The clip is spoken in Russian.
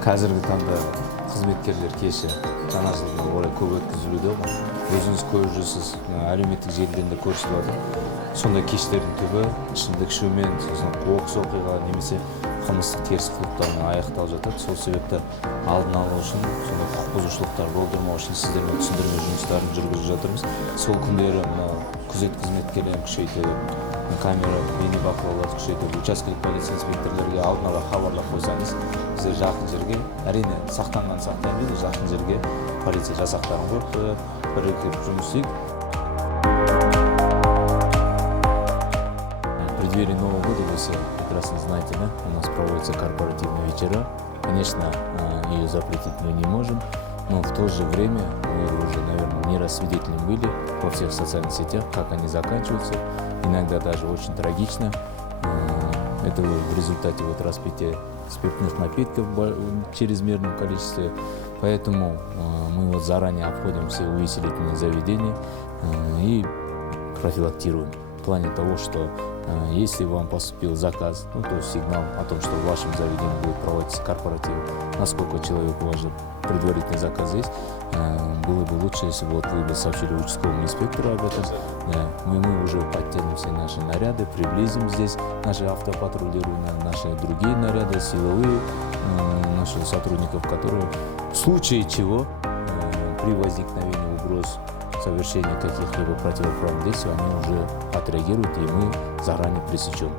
Қазіргі таңда қызметкерлер кеші жаңа жылға орай көп өткізілуде. Өзіңіз көріп жүрсіз, әлеуметтік желіден де көрсетіп жатыр. Сондай кештердің түбі ішімдік ішумен, сосын оқыс оқиға немесе қылмыстық теріс қылықтармен аяқталып жатады. Сол себепті алдын алу үшін, сондай құқық бұзушылықтар болдырмау үшін сіздермен түсіндірме жұмыстарын жүргізіп жатырмыз. Сол күндері күзет қызметкерлерін күшейтіп, камера, бейнебақылауларды күшейтіп, учаскелік полиция инспекторлерге алдын ала хабарлап қойсаңыз, біздер жақын жерге, әрине сақтанған сақтаймыз, жақын жерге полиция жасақтарын қойып, бірігіп жұмыс істейік. В преддверии Нового года, вы все прекрасно знаете, да? У нас проводятся корпоративные вечера. Конечно, ее запретить мы не можем, но в то же время вы уже, наверное, не раз свидетелем были во всех социальных сетях, как они заканчиваются. Иногда даже очень трагично. Это в результате распития спиртных напитков в чрезмерном количестве. Поэтому мы заранее обходим все увеселительные заведения и профилактируем. В плане того, что если вам поступил заказ, то есть сигнал о том, что в вашем заведении будет проводиться корпоратив, насколько человеку важен предварительный заказ есть, было бы лучше, если бы вы бы сообщили участковому инспектору об этом. Мы уже подтянем все наши наряды, приблизим здесь наши автопатрулирования, наши другие наряды, силовые, наших сотрудников, которые в случае чего при возникновении угроз совершения каких-либо противоправных действий, они уже отреагируют, и мы заранее пресечем.